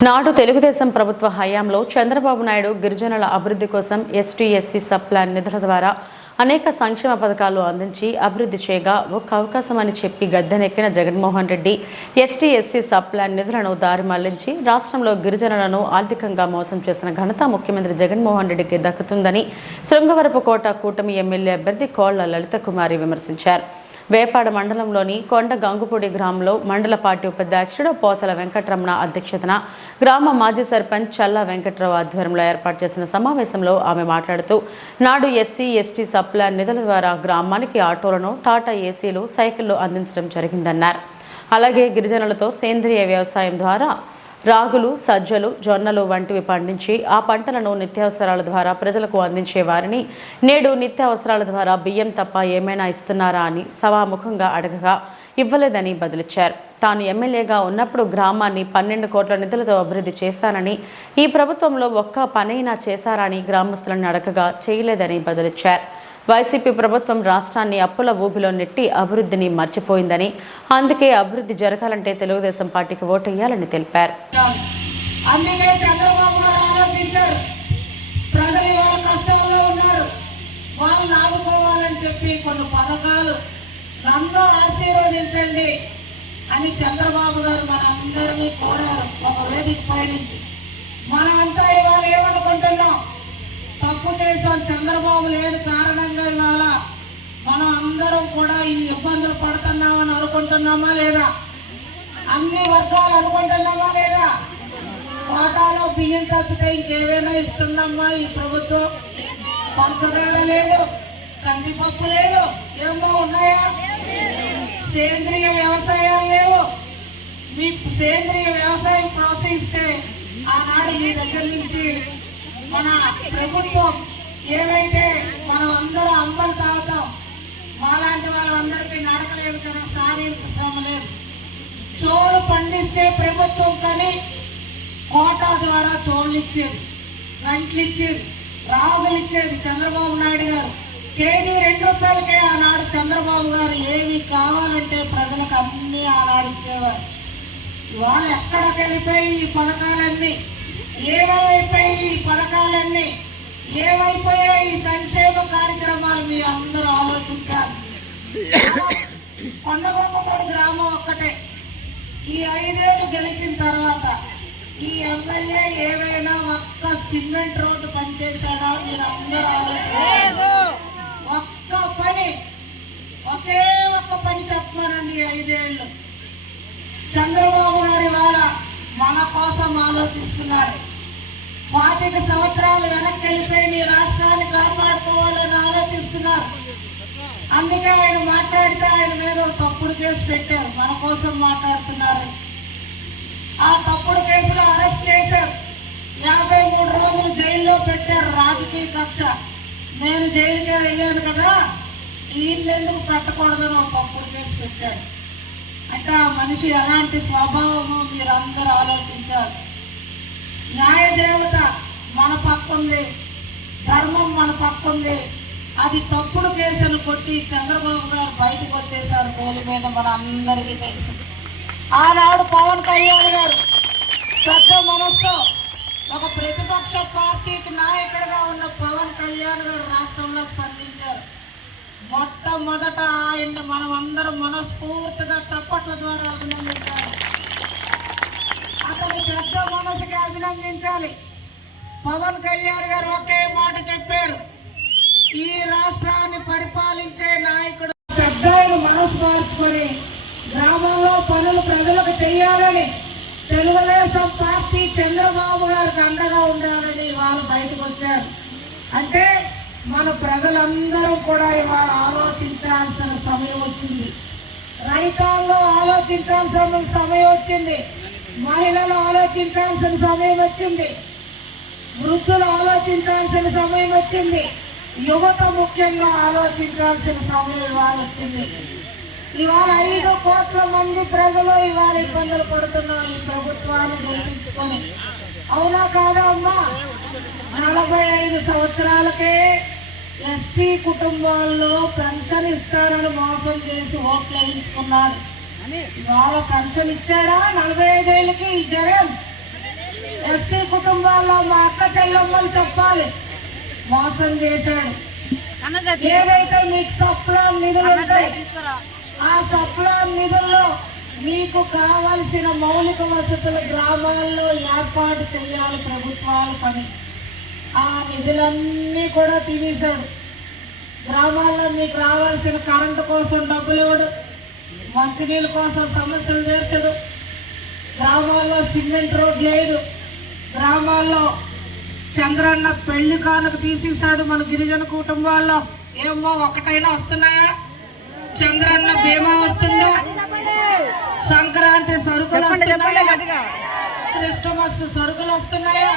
నాడు తెలుగుదేశం ప్రభుత్వ హయాంలో చంద్రబాబు నాయుడు గిరిజనుల అభివృద్ధి కోసం ఎస్టీ ఎస్సీ సబ్ ప్లాన్ నిధుల ద్వారా అనేక సంక్షేమ పథకాలు అందించి అభివృద్ధి చేయగా ఒక్క అవకాశం అని చెప్పి గద్దెనెక్కిన Jaganmohan Reddy ST SC sub plan నిధులను దారి మళ్ళించి రాష్ట్రంలో గిరిజనులను ఆర్థికంగా మోసం చేసిన ఘనత ముఖ్యమంత్రి జగన్మోహన్ రెడ్డికి దక్కుతుందని శృంగవరపుకోట కూటమి ఎమ్మెల్యే అభ్యర్థి కోళ్ళ లలిత కుమారి విమర్శించారు. వేపాడ మండలంలోని కొండ గంగుపూడి గ్రామంలో మండల పార్టీ ఉపాధ్యక్షుడు పోతల వెంకటరమణ అధ్యక్షతన గ్రామ మాజీ సర్పంచ్ చల్లా వెంకట్రావు ఆధ్వర్యంలో ఏర్పాటు చేసిన సమావేశంలో ఆమె మాట్లాడుతూ నాడు ఎస్సీ ఎస్టీ సప్లాన్ నిధుల ద్వారా గ్రామానికి ఆటోలను టాటా ఏసీలు సైకిళ్ళు అందించడం జరిగిందన్నారు. అలాగే గిరిజనులతో సేంద్రియ వ్యవసాయం ద్వారా రాగులు సజ్జలు జొన్నలు వంటివి పండించి ఆ పంటలను నిత్యావసరాల ద్వారా ప్రజలకు అందించేవారిని నేడు నిత్యావసరాల ద్వారా బియ్యం తప్ప ఏమైనా ఇస్తున్నారా అని సభాముఖంగా అడగగా ఇవ్వలేదని బదులిచ్చారు. తాను ఎమ్మెల్యేగా ఉన్నప్పుడు గ్రామాన్ని పన్నెండు కోట్ల నిధులతో అభివృద్ధి చేశానని ఈ ప్రభుత్వంలో ఒక్క పనైనా చేశారని గ్రామస్తులను అడగగా చేయలేదని బదులిచ్చారు. వైసీపీ ప్రభుత్వం రాష్ట్రాన్ని అప్పుల ఊబిలో నెట్టి అభివృద్ధిని మర్చిపోయిందని అందుకే అభివృద్ధి జరగాలంటే తెలుగుదేశం పార్టీకి ఓటేయాలని తెలిపారు. వాళ్ళని ఆదుకోవాలని చెప్పి కొన్ని పథకాలు నన్ను ఆశీర్వదించండి అని చంద్రబాబు గారు మన అందరినీ కోరారు. ఒక వేదిక పై నుంచి మనమంతా ఇవాళ ఏమనుకుంటున్నాం? తప్పు చేశాం. చంద్రబాబు లేని కారణంగా ఇవాళ మనం అందరం కూడా ఈ ఇబ్బందులు పడుతున్నామని అనుకుంటున్నామా లేదా? అన్ని వర్గాలు అనుకుంటున్నామా లేదా? కోటాలో బియ్యం తప్పితే ఇంకేమైనా ఇస్తుందమ్మా ఈ ప్రభుత్వం? పంచదార లేదు కందిపప్పు లేదు ఏమో ఉన్నాయా? సేంద్రియ వ్యవసాయాలు లేవు. మీకు సేంద్రియ వ్యవసాయం ప్రోత్సహిస్తే ఆనాడు మీ దగ్గర నుంచి మన ప్రభుత్వం ఏవైతే మనం అందరూ అమ్మలు తాగుతాం మాలాంటి వాళ్ళందరికీ నడకలేదు కదా శారీరక శ్రమ లేదు. చోలు పండిస్తే ప్రభుత్వం కానీ కోటా ద్వారా చోళ్ళు ఇచ్చేది రంట్లు ఇచ్చేది రాగులు ఇచ్చేది చంద్రబాబు నాయుడు గారు. కేజీ రెండు రూపాయలకే ఆనాడు చంద్రబాబు గారు ఏమి కావాలంటే ప్రజలకు అన్నీ ఆనాడు ఇచ్చేవారు. ఇవాళ ఎక్కడికి వెళ్ళిపోయి ఈ పథకాలన్నీ? ఏమైపోయి ఈ పథకాలన్నీ ఏమైపోయాయి? ఈ సంక్షేమ కార్యక్రమాలు మీ అందరూ ఆలోచించాలి. కొండగొప్పపాడు గ్రామం ఒక్కటే. ఈ ఐదేళ్ళు గెలిచిన తర్వాత ఈ ఎమ్మెల్యే ఏవైనా ఒక్క సిమెంట్ రోడ్డు పనిచేశాడా? మీరు అందరూ ఆలోచించాలి. ఒక్క పని ఒకే ఒక్క పని చెప్పమనండి ఈ ఐదేళ్ళు చంద్రబాబు గారి వాళ్ళ మన కోసం ఆలోచిస్తున్నారు. పాతిక సంవత్సరాలు వెనక్కి వెళ్ళిపోయి నీ రాష్ట్రాన్ని కాపాడుకోవాలని ఆలోచిస్తున్నారు. అందుకే ఆయన మాట్లాడితే ఆయన మీద ఒక తప్పుడు కేసు పెట్టారు. మన కోసం మాట్లాడుతున్నారు. ఆ తప్పుడు కేసులో అరెస్ట్ చేశారు. యాభై మూడు రోజులు జైల్లో పెట్టారు రాజకీయ కక్ష. నేను జైలుకే వెళ్ళాను కదా. ఈయన ఎందుకు పెట్టకూడదని ఒక తప్పుడు కేసు పెట్టాడు. అంటే ఆ మనిషి ఎలాంటి స్వభావమో మీరందరూ ఆలోచించాలి. న్యాయదేవత మన పక్క ఉంది ధర్మం మన పక్క ఉంది అది తప్పుడు కేసును కొట్టి చంద్రబాబు గారు బయటకు వచ్చేసారు పేరు మీద మన అందరికీ తెలుసు. ఆనాడు పవన్ కళ్యాణ్ గారు పెద్ద మనసుతో ఒక ప్రతిపక్ష పార్టీకి నాయకుడిగా ఉన్న పవన్ కళ్యాణ్ గారు రాష్ట్రంలో స్పందించారు. మొట్టమొదట ఆయన్ని మనం అందరం మనస్ఫూర్తిగా చప్పట్ల ద్వారా అభినందించాలి. అభినందించాలి. పవన్ కళ్యాణ్ గారు ఒకే మాట చెప్పారు. ఈ రాష్ట్రాన్ని పరిపాలించే నాయకుడు పెద్ద మనసు మార్చుకొని గ్రామంలో పనులు ప్రజలకు చేయాలని తెలుగుదేశం పార్టీ చంద్రబాబు గారికి అండగా ఉండాలని వాళ్ళు బయటకు వచ్చారు. అంటే మన ప్రజలందరూ కూడా ఇవాళ ఆలోచించాల్సిన సమయం వచ్చింది. రైతాంగం ఆలోచించాల్సిన సమయం వచ్చింది. మహిళలు ఆలోచించాల్సిన సమయం వచ్చింది. వృద్ధులు ఆలోచించాల్సిన సమయం వచ్చింది. యువత ముఖ్యంగా ఆలోచించాల్సిన సమయం ఇవాళ వచ్చింది. ఇవాళ ఐదు కోట్ల మంది ప్రజలు ఇవాళ ఇబ్బందులు పడుతున్నారు ఈ ప్రభుత్వాన్ని గెలిపించుకొని. అవునా కాదా అమ్మా? నలభై ఐదు సంవత్సరాలకే ఎస్టీ కుటుంబాల్లో పెన్షన్ ఇస్తారని మోసం చేసి ఓట్లు వేయించుకున్నాడు ఇవాళ పెన్షన్ ఇచ్చాడా? నలభై ఐదేళ్ళకి జగన్. ఎల్లమ్మలు చెప్పాలి. మోసం చేశాడు. ఏదైతే మీకు సప్లా నిధులు ఉంటాయి ఆ సప్లా నిధుల్లో మీకు కావలసిన మౌలిక వసతులు గ్రామాల్లో ఏర్పాటు చేయాలి ప్రభుత్వాలు పని. ఆ నిధులన్నీ కూడా తినేశాడు గ్రామాల్లో మీకు రావాల్సిన కరెంటు కోసం డబ్బులు ఇవ్వడు. మంచినీళ్ళ కోసం సమస్యలు తీర్చడు గ్రామాల్లో సిమెంట్ రోడ్ లేదు. గ్రామాల్లో చంద్రన్న పెళ్ళి కానుక తీసేశాడు మన గిరిజన కుటుంబాల్లో. ఏమో ఒకటైనా వస్తున్నాయా? చంద్రన్న బీమా వస్తుందా? సంక్రాంతి సరుకులు వస్తున్నాయా? క్రిస్టమస్ సరుకులు వస్తున్నాయా?